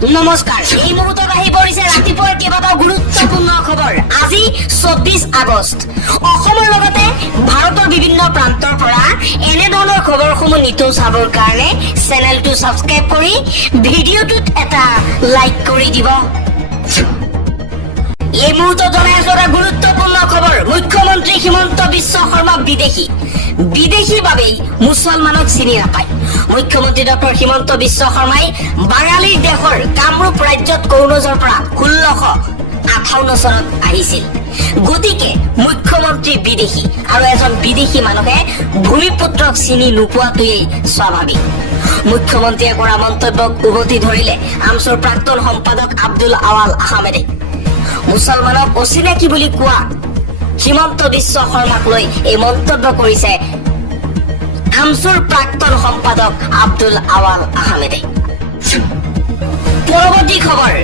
নমস্কাৰ, এই মুহূৰ্তত আহি পৰিছে ৰাতিপুৱাৰ কেইবাটাও গুৰুত্বপূৰ্ণ খবৰ। আজি 24 আগষ্ট। অসমৰ লগতে ভাৰতৰ বিভিন্ন প্ৰান্তৰ পৰা এনেধৰণৰ খবৰসমূহ নিতৌ চাবৰ কাৰণে চেনেলটো ছাবস্ক্ৰাইব কৰি ভিডিঅ'টোত এটা লাইক কৰি দিব। এই মুহূৰ্তত জনাই আছো এটা গুৰুত্বপূৰ্ণ খবৰ। মুখ্যমন্ত্ৰী হিমন্ত বিশ্ব শৰ্মা বিদেশীৰ বাবেই মুছলমানক চিনি নাপায়। মুখ্যমন্ত্ৰী ডক্টৰ হিমন্ত বিশ্ব শৰ্মাই বাঙালীৰ দেশৰ কামৰূপ ৰাজ্যত কনৌজৰ পৰা 1658 চনত আহিছিল। গতিকে মুখ্যমন্ত্ৰী বিদেশী আৰু এজন বিদেশী মানুহে ভূমিপুত্ৰক চিনি নোপোৱাটোৱেই স্বাভাৱিক। মুখ্যমন্ত্ৰীয়ে কৰা মন্তব্যক উভতি ধৰিলে আমছুৰ প্ৰাক্তন সম্পাদক আব্দুল আৱাল আহমেদে। মুছলমানক অচিনাকি বুলি কোৱা হিমন্ত বিশ্ব শৰ্মাক লৈ এই মন্তব্য কৰিছে আমছুৰ প্ৰাক্তন সম্পাদক আব্দুল আৱাল আহমেদে। পৰৱৰ্তী খবৰ,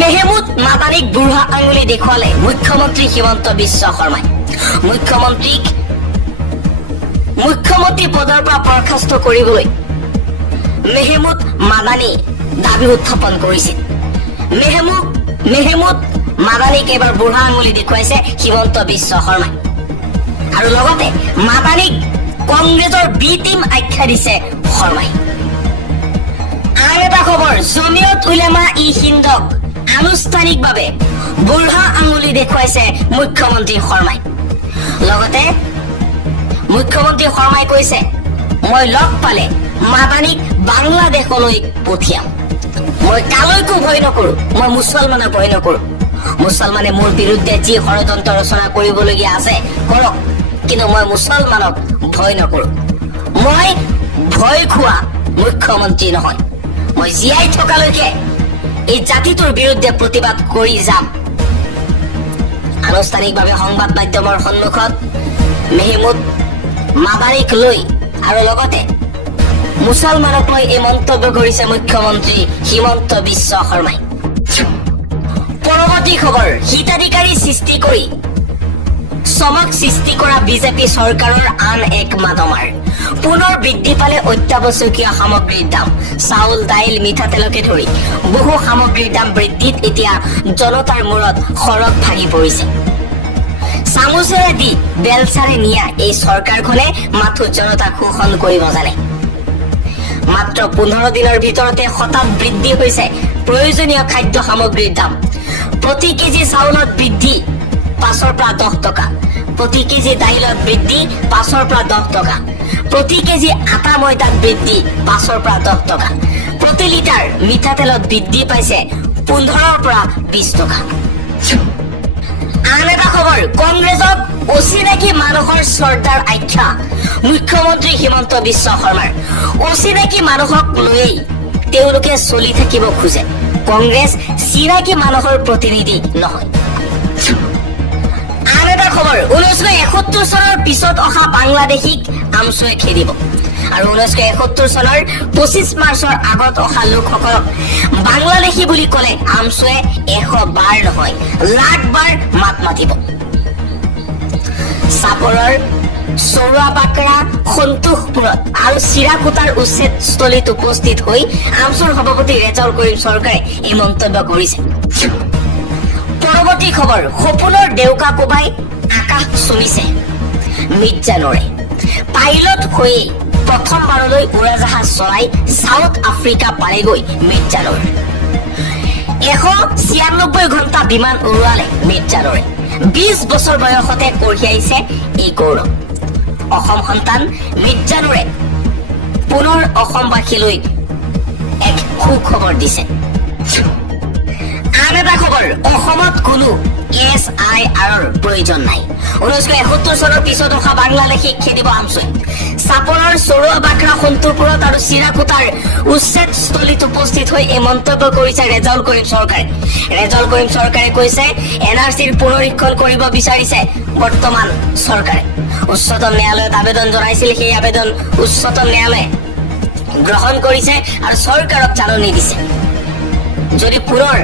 মেহমুদ মাদানীক বুঢ়া আঙুলি দেখুৱালে মুখ্যমন্ত্ৰী হিমন্ত বিশ্ব শৰ্মাই। মুখ্যমন্ত্ৰী পদৰ পৰা বৰ্খাস্ত কৰিবলৈ মেহমুদ মাদানী দাবী উত্থাপন কৰিছিল। মেহমুদ মাদানীক এবাৰ বুঢ়া আঙুলি দেখুৱাইছে হিমন্ত বিশ্ব শৰ্মাই আৰু লগতে মাদানীক কংগ্ৰেছৰ বি টিম আখ্যা দিছে শৰ্মাই। আন এটা খবৰ, জমিয়ত উলেমা ই হিন্দক আনুষ্ঠানিকভাৱে বুঢ়া আঙুলি দেখুৱাইছে মুখ্যমন্ত্ৰী শৰ্মাই। লগতে মুখ্যমন্ত্ৰী শৰ্মাই কৈছে, মই লগ পালে মাদানীক বাংলাদেশলৈ পঠিয়াম। মই কালৈকো ভয় নকৰো, মই মুছলমানক ভয় নকৰো। মুছলমানে মোৰ বিৰুদ্ধে যি ষড়যন্ত্ৰ ৰচনা কৰিবলগীয়া আছে কৰক, কিন্তু মই মুছলমানক ভয় নকৰো। মই ভয় খোৱা মুখ্যমন্ত্ৰী নহয়। মই জীয়াই থকালৈকে এই জাতিটোৰ বিৰুদ্ধে প্ৰতিবাদ কৰি যাম। আনুষ্ঠানিকভাৱে সংবাদ মাধ্যমৰ সন্মুখত মেহমুদ মাদানীক লৈ আৰু লগতে মুছলমানক লৈ এই মন্তব্য কৰিছে মুখ্যমন্ত্ৰী হিমন্ত বিশ্ব শৰ্মাই। পৰৱৰ্তী খবৰ, হিতাধিকাৰী সৃষ্টি কৰি চমক সৃষ্টি কৰা বিজেপি চৰকাৰৰ আন এক মাধমাৰ। পুনৰ বৃদ্ধি পালে অত্যাৱশ্যকীয় সামগ্ৰীৰ দাম। চাউল, দাইল, মিঠাতেলকে ধৰি বহু সামগ্ৰীৰ দাম বৃদ্ধিত এতিয়া জনতাৰ মূৰত খৰগ ভাঙি পৰিছে। চামুচেৰে দি বেলচাৰে নিয়া এই চৰকাৰখনে মাথো জনতাক শোষণ কৰিব জানে। মাত্ৰ 15 দিনৰ ভিতৰতে হঠাৎ বৃদ্ধি হৈছে প্ৰয়োজনীয় খাদ্য সামগ্ৰীৰ দাম। প্ৰতি কেজি চাউলত বৃদ্ধি 5ৰ পৰা 10 টকা, প্ৰতি কেজি দাইলত বৃদ্ধি 5ৰ পৰা 10 টকা, প্ৰতি কেজি আটা ময়দাত বৃদ্ধি 5ৰ পৰা 10 টকা, প্ৰতি লিটাৰ মিঠাতেলত বৃদ্ধি পাইছে 15ৰ পৰা 20 টকা। আন এটা খবৰ, কংগ্ৰেছক অচিনাকি মানুহৰ চৰ্দাৰ আখ্যা মুখ্যমন্ত্ৰী হিমন্ত বিশ্ব শৰ্মাৰ। অচিনাকি মানুহক লৈয়েই তেওঁলোকে চলি থাকিব খোজে। কংগ্ৰেছ চিনাকি মানুহৰ প্ৰতিনিধি নহয়। আন এটা খবৰ, 1971 চনৰ পিছত অহা বাংলাদেশীক আমছুৱে খেদিব আৰু 1971 চনৰ 25 মাৰ্চৰ আগত অহা লোকসকলক বাংলাদেশী বুলি ক'লে আমছুৱে 100 বাৰ নহয় লাখ বাৰ মাত মাতিব। চাপৰৰ চৰুৱাবাকৰা, সন্তোষপুৰত আৰু চিৰাকুটাৰ উচ্ছেদস্থলীত উপস্থিত হৈ আমছুৰ সভাপতি ৰেজাউল কৰিম চৰকাৰে এই মন্তব্য কৰিছে। পৰৱৰ্তী খবৰ, সপোনৰ ডেউকা কোবাই আকাশ চুমিছে মিৰ্জানুৰে। পাইলট হৈয়ে প্ৰথমবাৰলৈ উৰাজাহাজ চলাই চাউথ আফ্ৰিকা পালেগৈ মিৰ্জানুৰ। 196 ঘণ্টা বিমান উৰুৱালে মিৰ্জানুৰে। 20 বছৰ বয়সতে কঢ়িয়াইছে এই গৌৰৱ। অসম সন্তান মিৰ্জানুৰে পুনৰ অসমবাসীলৈ এক সুখবৰ দিছে। আন এটা খবৰ, অসমত কোনো SIRৰ প্ৰয়োজন নাই। 1971 চনৰ পিছত অহা বাংলাদেশীক খেদিব আমছুৱে। চাপৰৰ চৰুৱাবাকৰা, সন্তোষপুৰত আৰু চিৰাকুটাৰ উচ্ছেদস্থলীত উপস্থিত হৈ এই মন্তব্য কৰিছে ৰেজাউল কৰিম চৰকাৰে। ৰেজাউল কৰিম চৰকাৰে কৈছে, NRCৰ পুনৰীক্ষণ কৰিব বিচাৰিছে বৰ্তমান চৰকাৰে। উচ্চতম ন্যায়ালয়ত আবেদন জনাইছিল, সেই আবেদন উচ্চতম ন্যায়ালয়ে গ্ৰহণ কৰিছে আৰু চৰকাৰক জাননী দিছে। যদি পুনৰ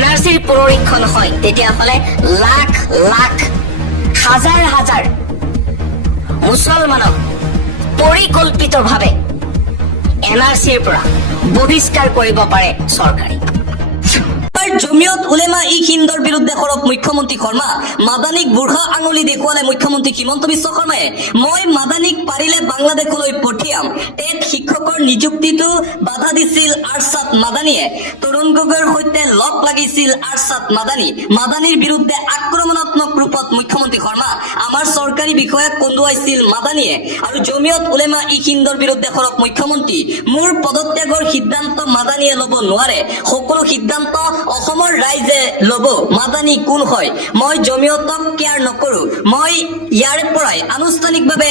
NRCৰ পুনৰীক্ষণ হয় তেতিয়াহ'লে লাখ লাখ হাজাৰ হাজাৰ মুছলমানক পৰিকল্পিতভাৱে NRCৰ পৰা বহিষ্কাৰ কৰিব পাৰে চৰকাৰে। জমিয়ত উলেমা ই হিন্দৰ বিৰুদ্ধে সৰব মুখ্যমন্ত্ৰী শৰ্মা, মাদানীক বুঢ়া আঙুলি দেখুৱালে মুখ্যমন্ত্ৰী হিমন্ত বিশ্ব শৰ্মাই। মই মাদানীক পাৰিলে বাংলাদেশলৈ পঠিয়াম। টেট শিক্ষকৰ নিযুক্তিটো বাধা দিছিল আৰছাদ মাদানীয়ে। তৰুণ গগৈৰ সৈতে লগ লাগিছিল আৰছাদ মাদানী। মাদানীৰ বিৰুদ্ধে আক্ৰমণাত্মক ৰূপত মুখ্যমন্ত্ৰী শৰ্মা। আমাৰ চৰকাৰী বিষয়াক কন্দুৱাইছিল মাদানীয়ে। আৰু জমিয়ত উলেমা ই হিন্দৰ বিৰুদ্ধে সৰব মুখ্যমন্ত্ৰী। মোৰ পদত্যাগৰ সিদ্ধান্ত মাদানীয়ে ল'ব নোৱাৰে। সকলো সিদ্ধান্ত অসমৰ ৰাইজে ল'ব। মাদানী কোন হয়? মই জমিয়তক কেয়াৰ নকৰো। মই ইয়াৰে পৰাই আনুষ্ঠানিকভাৱে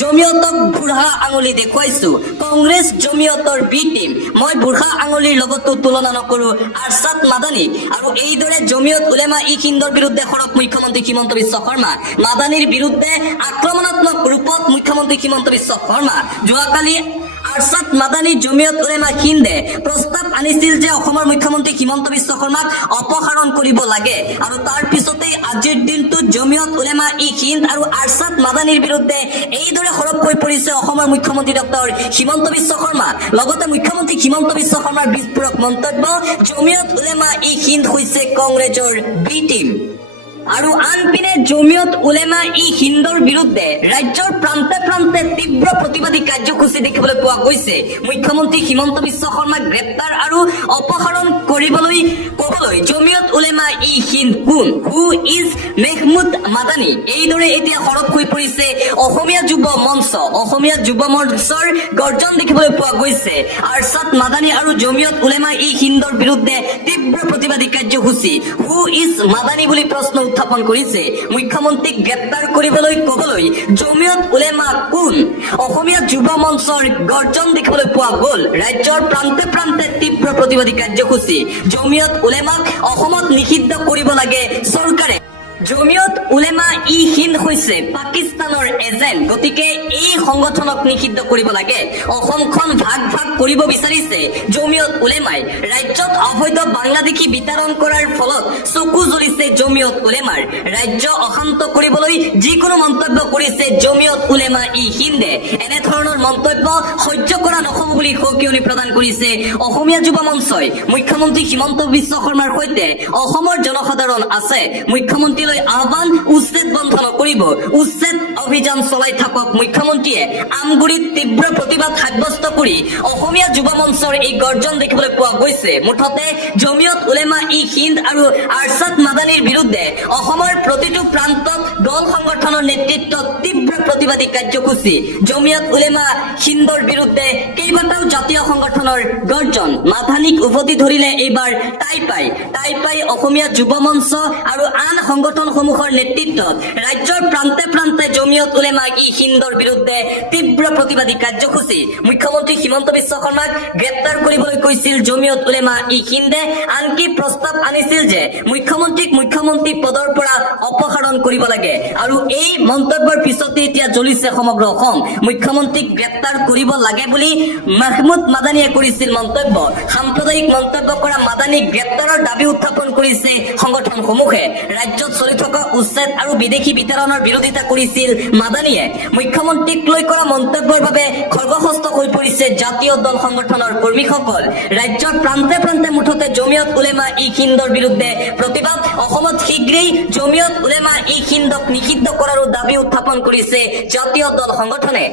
জমিয়তক বুঢ়া আঙুলি দেখুৱাইছো। কংগ্ৰেছ জমিয়তৰ বি টিম। মই বুঢ়া আঙুলিৰ লগতো তুলনা নকৰো আৰছাদ মাদানী। আৰু এইদৰে জমিয়ত উলেমা ই হিন্দৰ বিৰুদ্ধে সৰব মুখ্যমন্ত্ৰী হিমন্ত বিশ্ব শৰ্মা। মাদানীৰ বিৰুদ্ধে আক্ৰমণাত্মক ৰূপত মুখ্যমন্ত্ৰী হিমন্ত বিশ্ব শৰ্মা। যোৱাকালি আৰছাদ মাদানী জমিয়ত উলেমা হিন্দে প্ৰস্তাৱ আনিছিল যে অসমৰ মুখ্যমন্ত্ৰী হিমন্ত বিশ্ব শৰ্মাক অপসাৰণ কৰিব লাগে। আৰু তাৰ পিছতেই আজিৰ দিনটোত জমিয়ত উলেমা ই হিন্দ আৰু আৰছাদ মাদানীৰ বিৰুদ্ধে এইদৰে সৰব হৈ পৰিছে অসমৰ মুখ্যমন্ত্ৰী ডক্টৰ হিমন্ত বিশ্ব শৰ্মা। লগতে মুখ্যমন্ত্ৰী হিমন্ত বিশ্ব শৰ্মাৰ বিস্ফোৰক মন্তব্য, জমিয়ত উলেমা ই হিন্দ হৈছে কংগ্ৰেছৰ বি টিম। আৰু আনপিনে জমিয়ত উলেমা ই হিন্দৰ বিৰুদ্ধে ৰাজ্যৰ প্ৰান্তে প্ৰান্তে তীব্ৰ প্ৰতিবাদী কাৰ্যসূচী দেখিবলৈ পোৱা গৈছে। মুখ্যমন্ত্ৰী হিমন্ত বিশ্ব শৰ্মাক গ্ৰেপ্তাৰ আৰু অপসাৰণ কৰিবলৈ ক'বলৈ জমিয়ত উলেমা ই হিন্দ কোন? Who is Mehmood Madani? এইদৰে এতিয়া সৰব হৈ পৰিছে অসমীয়া যুৱ মঞ্চ। অসমীয়া যুৱ মঞ্চৰ গৰ্জন দেখিবলৈ পোৱা গৈছে। আৰছাদ মাদানী আৰু জমিয়ত উলেমা ই হিন্দৰ বিৰুদ্ধে তীব্ৰ প্ৰতিবাদী কাৰ্যসূচী। হু ইজ মাদানী বুলি প্ৰশ্ন উত্থাপন কৰিছে। মুখ্যমন্ত্ৰীক গ্ৰেপ্তাৰ কৰিবলৈ ক'বলৈ জমিয়ত উলেমা কোন? অসমীয়া যুৱ মঞ্চৰ গৰ্জন দেখিবলৈ পোৱা গ'ল। ৰাজ্যৰ প্ৰান্তে প্ৰান্তে তীব্ৰ প্ৰতিবাদী কাৰ্যসূচী। জমিয়ত উলেমাক অসমত নিষিদ্ধ কৰিব লাগে চৰকাৰে। জমিয়ত উলেমা ই হিন্দ হৈছে পাকিস্তানৰ এজেণ্ট। গতিকে এই সংগঠনক নিষিদ্ধ কৰিব লাগে। অসমখন ভাগ ভাগ কৰিব বিচাৰিছে জমিয়ত উলেমাই। ৰাজ্যত অবৈধ বাংলাদেশী বিতৰণ কৰাৰ ফলত চকু জ্বলিছে জমিয়ত উলেমাৰ। ৰাজ্য অশান্ত কৰিবলৈ যিকোনো মন্তব্য কৰিছে জমিয়ত উলেমা ই হিন্দে। এনেধৰণৰ মন্তব্য সহ্য কৰা নহ'ব বুলি সকিয়নি প্ৰদান কৰিছে অসমীয়া যুৱ মঞ্চই। মুখ্যমন্ত্ৰী হিমন্ত বিশ্ব শৰ্মাৰ সৈতে অসমৰ জনসাধাৰণ আছে। মুখ্যমন্ত্ৰীলৈ আহ্বান, উচ্ছেদ বন্ধ নকৰিব। উচ্ছেদ অভিযান চলাই থাকক মুখ্যমন্ত্ৰীয়ে। আমগুৰিত তীব্ৰ প্ৰতিবাদ সাব্যস্ত কৰি অসমীয়া যুৱ মঞ্চৰ এই গৰ্জন দেখিবলৈ পোৱা গৈছে। মুঠতে জমিয়ত উলেমা ই হিন্দ আৰু আৰছাদ মাদানীৰ বিৰুদ্ধে অসমৰ প্ৰতিটো প্ৰান্তত দল সংগঠনৰ নেতৃত্বত তীব্ৰ প্ৰতিবাদী কাৰ্যসূচী। জমিয়ত উলেমা হিন্দৰ বিৰুদ্ধে কেইবাটাও জাতীয় সংগঠনৰ গৰ্জন। মাদানীক উভতি ধৰিলে এইবাৰ টাইপাই অসমীয়া যুৱ মঞ্চ আৰু আন সংগঠনসমূহৰ নেতৃত্বত ৰাজ্যৰ প্ৰান্তে প্ৰান্তে জমিয়ত উলেমা ই হিন্দৰ বিৰুদ্ধে তীব্ৰ প্ৰতিবাদী কাৰ্যসূচী। মুখ্যমন্ত্ৰী হিমন্ত বিশ্ব শৰ্মাক গ্ৰেপ্তাৰ কৰিবলৈ কৈছিল জমিয়ত উলেমা ই হিন্দে। আনকি প্ৰস্তাৱ আনিছিল যে মুখ্যমন্ত্ৰীক মুখ্যমন্ত্ৰী পদৰ পৰা অপসাৰণ কৰিব লাগে। আৰু এই মন্তব্যৰ পিছতে এতিয়া জ্বলিছে সমগ্ৰ অসম। মুখ্যমন্ত্ৰীক গ্ৰেপ্তাৰ কৰিব লাগে বুলি মেহমুদ মাদানীয়ে কৰিছিল মন্তব্য। সাম্প্ৰদায়িক মন্তব্য কৰা মাদানীক গ্ৰেপ্তাৰৰ দাবী উত্থাপন কৰিছে সংগঠনসমূহে। ৰাজ্যত চলি থকা উচ্ছেদ আৰু বিদেশী বিতৰণৰ বিৰোধিতা কৰিছিল মাদানীয়ে। মুখ্যমন্ত্ৰীক লৈ কৰা মন্তব্যৰ বাবে খৰ্গহস্ত হৈ পৰিছে জাতীয় দল সংগঠনৰ কৰ্মীসকল। ৰাজ্যৰ প্ৰান্তে প্ৰান্তে মুঠতে জমিয়ত উলেমা ই হিন্দৰ বিৰুদ্ধে প্ৰতিবাদ। অসমত শীঘ্ৰেই জমিয়ত উলেমা ই হিন্দক নিষিদ্ধ কৰাৰো দাবী উত্থাপন কৰিছে জাতীয় দল সংগঠনে।